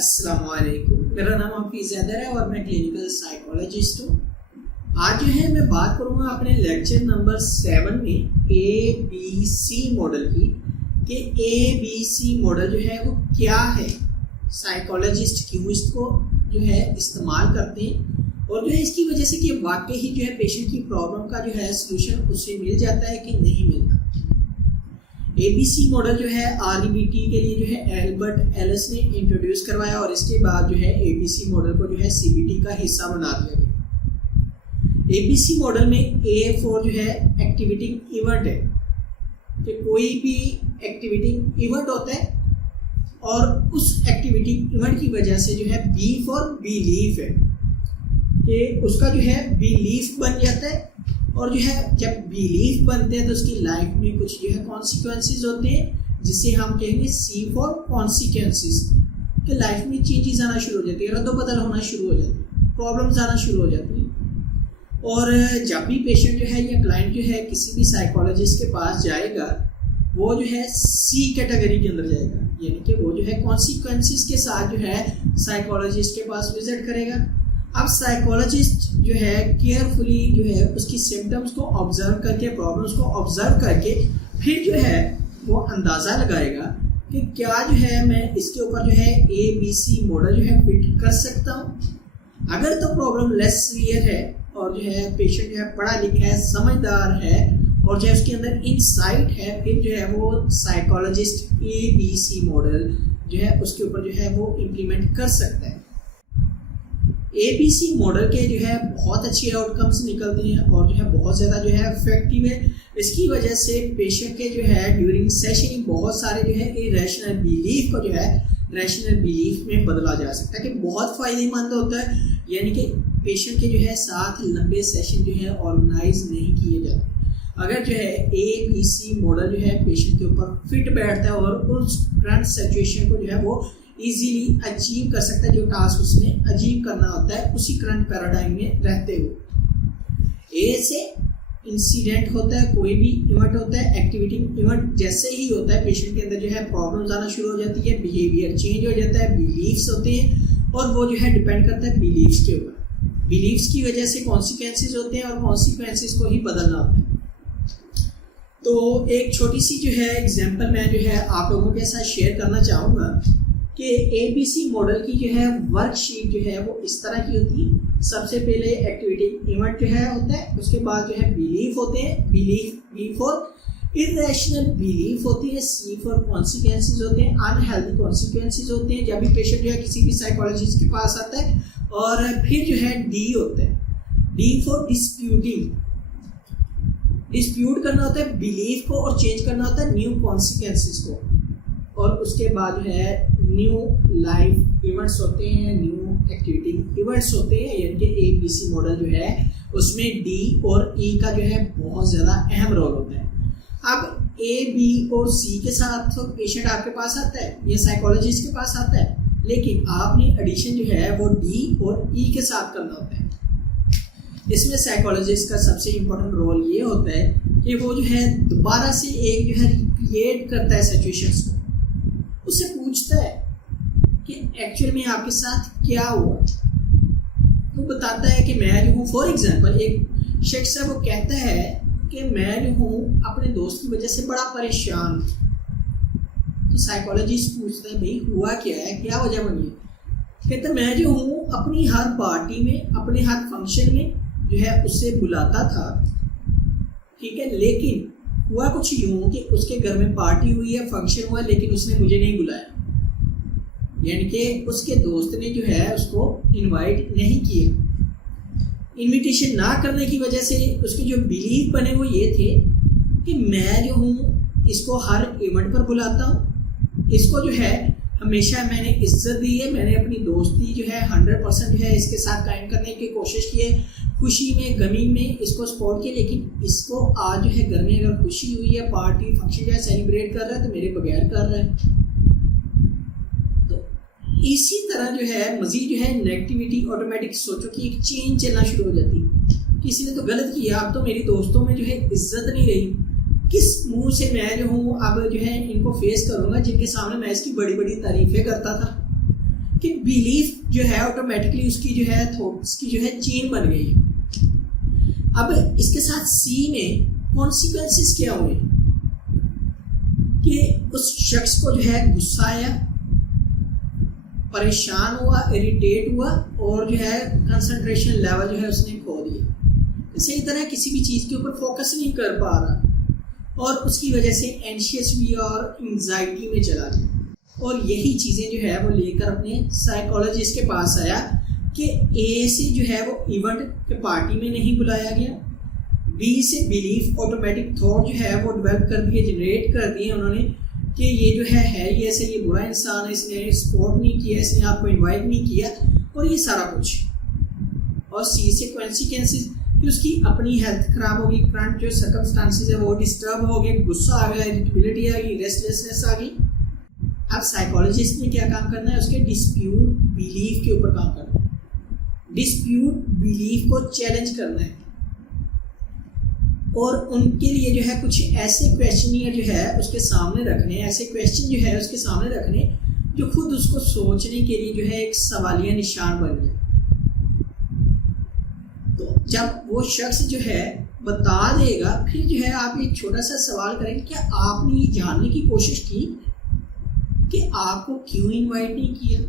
अस्सलाम वालेकुम। मेरा नाम हाफिज़ हैदर है और मैं क्लिनिकल साइकोलॉजिस्ट हूँ। आज जो है मैं बात करूँगा अपने लेक्चर नंबर 7 में ABC मॉडल की कि ABC मॉडल जो है वो क्या है, साइकोलॉजिस्ट क्यों इसको जो है इस्तेमाल करते हैं और जो है इसकी वजह से कि वाकई ही जो है पेशेंट की प्रॉब्लम का जो है सलूशन उससे मिल जाता है कि नहीं मिलता। ABC मॉडल जो है REBT के लिए जो है एल्बर्ट एलिस ने इंट्रोड्यूस करवाया और इसके बाद जो है ABC मॉडल को जो है CBT का हिस्सा बना दिया गया। ABC मॉडल में A फॉर जो है एक्टिवेटिंग इवेंट है कि कोई भी एक्टिवेटिंग इवेंट होता है और उस एक्टिवेटिंग इवेंट की वजह से जो है B फॉर बिलीफ है कि उसका जो है बिलीफ बन जाता है और जो है जब बिलीफ बनते हैं तो उसकी लाइफ में कुछ जो है कॉन्सिक्वेंसेस होते हैं जिसे हम कहेंगे C फॉर कॉन्सिक्वेंसेस कि लाइफ में चेंजेस आना शुरू हो जाती है, रद्दोबदल होना शुरू हो जाती है, प्रॉब्लम्स आना शुरू हो जाती है। और जब भी पेशेंट जो है या क्लाइंट जो है किसी भी साइकोलॉजिस्ट के पास जाएगा वो जो है C कैटेगरी के अंदर जाएगा, यानी कि वो जो है कॉन्सिक्वेंसेस के साथ जो है साइकोलॉजिस्ट के पास विजिट करेगा। अब साइकोलॉजिस्ट जो है केयरफुली जो है उसकी सिम्टम्स को ऑब्जर्व करके, प्रॉब्लम्स को ऑब्जर्व करके फिर जो है वो अंदाज़ा लगाएगा कि क्या जो है मैं इसके ऊपर जो है ABC मॉडल जो है फिट कर सकता हूँ। अगर तो प्रॉब्लम लेस सीवियर है और जो है पेशेंट जो है पढ़ा लिखा है, समझदार है और जो है उसके अंदर इनसाइट है, फिर जो है वो साइकोलॉजिस्ट ABC मॉडल जो है उसके ऊपर जो है वो इम्प्लीमेंट कर सकता है। ABC मॉडल के जो है बहुत अच्छे आउटकम्स निकलते हैं और जो है बहुत ज़्यादा जो है इफेक्टिव है। इसकी वजह से पेशेंट के जो है ड्यूरिंग सेशन बहुत सारे जो है इरेशनल बिलीफ को जो है रैशनल बिलीफ में बदला जा सकता है कि बहुत फ़ायदेमंद होता है। यानी कि पेशेंट के जो है साथ लंबे सेशन जो है ऑर्गेनाइज नहीं किए जाते। अगर जो है ABC मॉडल जो है पेशेंट के ऊपर फिट बैठता है और उस करंट सिचुएशन को जो है वो इजीली अचीव कर सकता है, जो टास्क उसने अचीव करना होता है उसी करंट पैराडाइम में रहते हुए। ए से इंसिडेंट होता है, कोई भी इवेंट होता है, एक्टिविटी इवेंट जैसे ही होता है पेशेंट के अंदर जो है प्रॉब्लम्स आना शुरू हो जाती है, बिहेवियर चेंज हो जाता है, बिलीफ्स होते हैं और वो जो है डिपेंड करता है बिलीफ्स के ऊपर। बिलीफ्स की वजह से कॉन्सिक्वेंसेज होते हैं और कॉन्सिक्वेंसेज को ही बदलना होता है। तो एक छोटी सी जो है एग्जाम्पल मैं जो है आप लोगों के साथ शेयर करना चाहूँगा कि ABC मॉडल की जो है वर्कशीट जो है वो इस तरह की होती है। सबसे पहले एक्टिविटी इवेंट जो है होता है, उसके बाद जो है बिलीफ होते हैं, belief B for irrational belief होती है, C फॉर कॉन्सिक्वेंसेज होते हैं, अनहेल्दी कॉन्सिक्वेंसेज होते हैं जब भी पेशेंट जो है किसी भी साइकोलॉजिस्ट के पास आता है। और फिर जो है D होता है, D फॉर डिस्प्यूटिंग, डिस्प्यूट करना होता है बिलीफ को और चेंज करना होता है न्यू कॉन्सिक्वेंसेज को। और उसके बाद जो है न्यू लाइफ इवेंट्स होते हैं, न्यू एक्टिविटी इवेंट्स होते हैं, यानी कि ABC मॉडल जो है उसमें D और E का जो है बहुत ज़्यादा अहम रोल होता है। अब A, B और C के साथ तो पेशेंट आपके पास आता है या साइकोलॉजिस्ट के पास आता है, लेकिन आपने एडिशन जो है वो D और E के साथ करना होता है। इसमें साइकोलॉजिस्ट का सबसे इम्पोर्टेंट रोल ये होता है कि वो जो है दोबारा से एक जो है रिक्रिएट करता है सिचुएशंस को, उससे पूछता है कि एक्चुअल में आपके साथ क्या हुआ। वो बताता है कि मैं जो हूँ, फॉर एग्जांपल एक शख्स है वो कहता है कि मैं जो हूँ अपने दोस्त की वजह से बड़ा परेशान हूँ। तो साइकोलॉजिस्ट पूछता है भाई हुआ क्या है, क्या वजह बनी है। कहता मैं जो हूँ अपनी हर पार्टी में, अपने हर फंक्शन में जो है उससे बुलाता था, ठीक है, लेकिन हुआ कुछ यूँ कि उसके घर में पार्टी हुई है, फंक्शन हुआ, लेकिन उसने मुझे नहीं बुलाया। यानी कि उसके दोस्त ने जो है उसको इनवाइट नहीं किया। इनविटेशन ना करने की वजह से उसके जो बिलीफ बने वो ये थे कि मैं जो हूँ इसको हर इवेंट पर बुलाता हूँ, इसको जो है हमेशा मैंने इज्जत दी है, मैंने अपनी दोस्ती जो है 100% जो है इसके साथ कायम करने की कोशिश की है, खुशी में गमी में इसको सपोर्ट किया, लेकिन इसको आज जो है घर में अगर खुशी हुई है, पार्टी फंक्शन जो है सेलिब्रेट कर रहा है तो मेरे बगैर कर रहा है। तो इसी तरह जो है मजीद जो है नेगेटिविटी ऑटोमेटिक सोचो कि एक चेन चलना शुरू हो जाती है। किसी ने तो गलत किया, अब तो मेरी दोस्तों में जो है इज्जत नहीं रही, किस मुंह से मैं जो हूँ अब जो है इनको फेस करूँगा जिनके सामने मैं इसकी बड़ी बड़ी तारीफें करता था। कि बिलीफ जो है ऑटोमेटिकली उसकी जो है थॉट्स की जो है चेन बन गई है। अब इसके साथ सी में कॉन्सिक्वेंसेस क्या हुए कि उस शख्स को जो है गुस्सा आया, परेशान हुआ, इरिटेट हुआ और जो है कंसंट्रेशन लेवल जो है उसने खो दिया, सही तरह किसी भी चीज़ के ऊपर फोकस नहीं कर पा रहा और उसकी वजह से एंशियस भी और एंजाइटी में चला गया। और यही चीज़ें जो है वो लेकर अपने साइकोलॉजिस्ट के पास आया कि ए से जो है वो इवेंट के पार्टी में नहीं बुलाया गया, बी से बिलीफ ऑटोमेटिक थॉट जो है वो डेवलप कर दिए, जनरेट कर दिए उन्होंने कि ये जो है ये ऐसे, ये बुरा इंसान है, इसने सपोर्ट नहीं किया, इसने आपको इनवाइट नहीं किया और ये सारा कुछ। और सी से कॉन्सिक्वेंसेस कि उसकी अपनी हेल्थ खराब होगी, करंट जो सर्कमस्टांसेस है वो डिस्टर्ब हो गए, गुस्सा आ गया, इरिटेबिलिटी आ गई, रेस्टलेसनेस आ गई। अब साइकोलॉजिस्ट ने क्या काम करना है, उसके डिस्प्यूट बिलीफ के ऊपर काम करना है, डिस्प्यूट बिलीफ को चैलेंज करना है और उनके लिए जो है कुछ ऐसे क्वेश्चनियर जो है उसके सामने रखने, ऐसे क्वेश्चन जो है उसके सामने रखने जो खुद उसको सोचने के लिए जो है एक सवालिया निशान बन जाए। तो जब वो शख्स जो है बता देगा, फिर जो है आप एक छोटा सा सवाल करेंगे, क्या आपने ये जानने की कोशिश की कि आपको क्यों इनवाइट नहीं किया?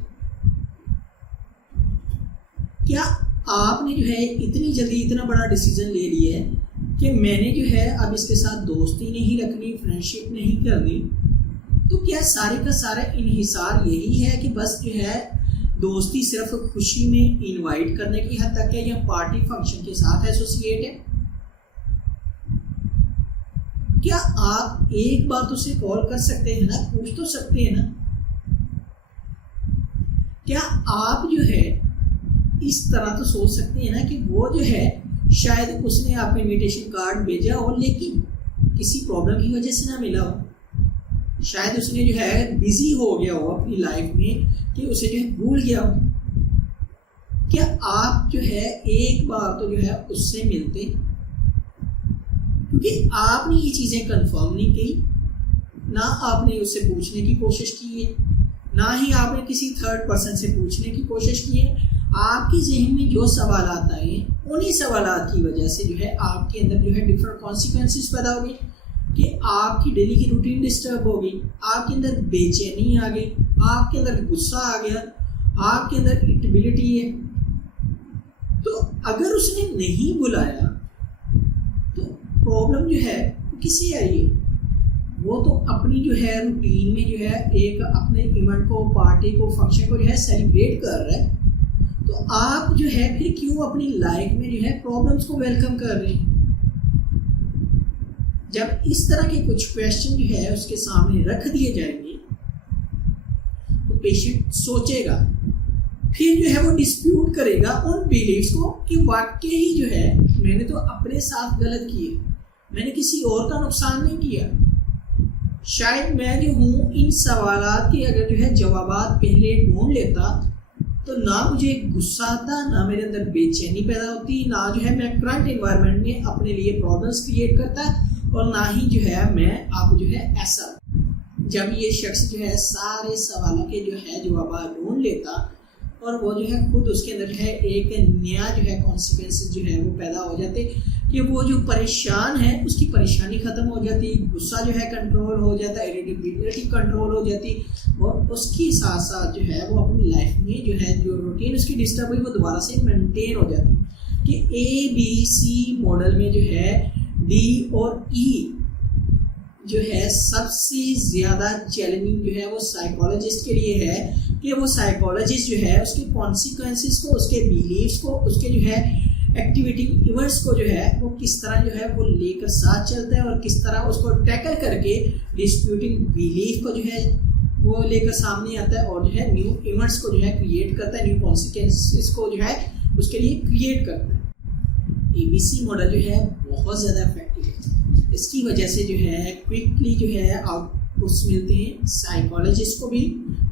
क्या आपने जो है इतनी जल्दी इतना बड़ा डिसीजन ले लिया है कि मैंने जो है अब इसके साथ दोस्ती नहीं रखनी, फ्रेंडशिप नहीं करनी? तो क्या सारे का सारा इन्हिसार यही है कि बस जो है दोस्ती सिर्फ खुशी में इनवाइट करने की हद तक है या पार्टी फंक्शन के साथ एसोसिएट है? क्या आप एक बार तो उसे कॉल कर सकते हैं ना, पूछ तो सकते हैं ना? क्या आप जो है इस तरह तो सोच सकते हैं ना कि वो जो है शायद उसने आपको इनविटेशन कार्ड भेजा हो लेकिन किसी प्रॉब्लम की वजह से ना मिला हो, शायद उसने जो है बिजी हो गया हो अपनी लाइफ में कि उसे जो है भूल गया हो। क्या आप जो है एक बार तो जो है उससे मिलते? क्योंकि आपने ये चीज़ें कंफर्म नहीं की, ना आपने उससे पूछने की कोशिश की है, ना ही आपने किसी थर्ड पर्सन से पूछने की कोशिश की है। आपके जहन में जो सवाल आता है उन्हीं सवालात की वजह से जो है आपके अंदर जो है डिफरेंट कॉन्सिक्वेंसेस पैदा हो गई कि आपकी डेली की रूटीन डिस्टर्ब हो गई, आपके अंदर बेचैनी आ गई, आपके अंदर गुस्सा आ गया, आपके अंदर इरिटेबिलिटी है। तो अगर उसने नहीं बुलाया तो प्रॉब्लम जो है किससे आई है? वो तो अपनी जो है रूटीन में जो है एक अपने इवेंट को, पार्टी को, फंक्शन को जो है सेलिब्रेट कर रहा है। तो आप जो है फिर क्यों अपनी लाइफ में जो है प्रॉब्लम्स को वेलकम कर रहे हैं? जब इस तरह के कुछ क्वेश्चन जो है उसके सामने रख दिए जाएंगे तो पेशेंट सोचेगा, फिर जो है वो डिस्प्यूट करेगा उन बिलीव्स को कि वाकई ही जो है मैंने तो अपने साथ गलत किए, मैंने किसी और का नुकसान नहीं किया। शायद मैं जो हूँ इन सवालात के अगर जो है जवाबात पहले ढूंढ लेता तो ना मुझे गुस्सा आता, ना मेरे अंदर बेचैनी पैदा होती, ना जो है मैं करंट एनवायरनमेंट में अपने लिए प्रॉब्लम्स क्रिएट करता और ना ही जो है मैं अब जो है ऐसा। जब ये शख्स जो है सारे सवालों के जो है जवाब ढूंढ लेता और वो जो है खुद उसके अंदर जो है एक नया जो है कॉन्सिक्वेंसेस जो है वो पैदा हो जाते कि वो जो परेशान है उसकी परेशानी ख़त्म हो जाती, गुस्सा जो है कंट्रोल हो जाता, इरिटेबिलिटी कंट्रोल हो जाती और उसके साथ साथ जो है वो अपनी लाइफ में जो है जो रूटीन उसकी डिस्टर्ब हुई वो दोबारा से मेंटेन हो जाती। कि ABC मॉडल में जो है D और E जो है सबसे ज़्यादा चैलेंजिंग जो है वो साइकोलॉजिस्ट के लिए है कि वो साइकोलॉजिस्ट जो है उसके कॉन्सिक्वेंसेस को, उसके बिलीव्स को, उसके जो है एक्टिविटी इवेंट्स को जो है वो किस तरह जो है वो लेकर साथ चलता है और किस तरह उसको टैकल करके डिस्प्यूटिंग बिलीफ को जो है वो लेकर सामने आता है और जो है न्यू इवेंट्स को जो है क्रिएट करता है, न्यू कॉन्सिक्वेंसेस को जो है उसके लिए क्रिएट करता है। ABC मॉडल जो है बहुत ज़्यादा इफेक्टिव है। इसकी वजह से जो है क्विकली जो है आउटपुट्स मिलते हैं साइकोलॉजिस्ट को भी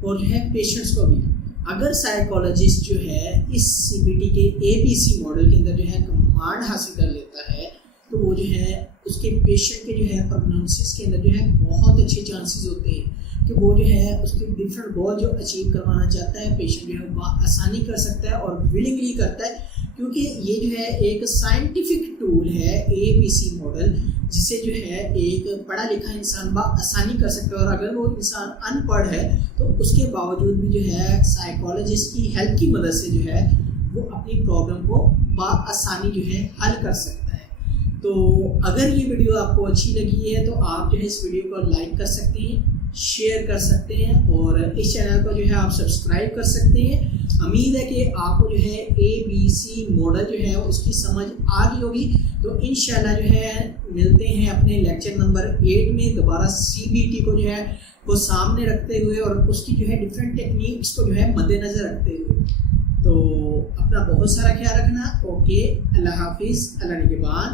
और जो है पेशेंट्स को भी। अगर साइकोलॉजिस्ट जो है इस CBT के ABC मॉडल के अंदर जो है कमांड हासिल कर लेता है तो वो जो है उसके पेशेंट के जो है प्रोग्नोसिस के अंदर जो है बहुत अच्छे चांसेस होते हैं कि वो जो है उसके डिफरेंट गोल जो अचीव करवाना चाहता है पेशेंट जो है वो आसानी कर सकता है और विलिंगली करता है, क्योंकि ये जो है एक साइंटिफिक टूल है ABC मॉडल, जिसे जो है एक पढ़ा लिखा इंसान आसानी कर सकता है। और अगर वो इंसान अनपढ़ है तो उसके बावजूद भी जो है साइकोलॉजिस्ट की हेल्प की मदद से जो है वो अपनी प्रॉब्लम को आसानी जो है हल कर सकता है। तो अगर ये वीडियो आपको अच्छी लगी है तो आप जो है इस वीडियो को लाइक कर सकते हैं, शेयर कर सकते हैं और इस चैनल को जो है आप सब्सक्राइब कर सकते हैं। उम्मीद है कि आपको जो है ABC मॉडल जो है उसकी समझ आ गई होगी। तो इंशाल्लाह जो है मिलते हैं अपने लेक्चर नंबर 8 में दोबारा CBT को जो है वो सामने रखते हुए और उसकी जो है डिफरेंट टेक्निक्स को जो है मद्देनज़र रखते हुए। तो अपना बहुत सारा ख्याल रखना। ओके, अल्लाह हाफिज़, अल्लाह निगहबान।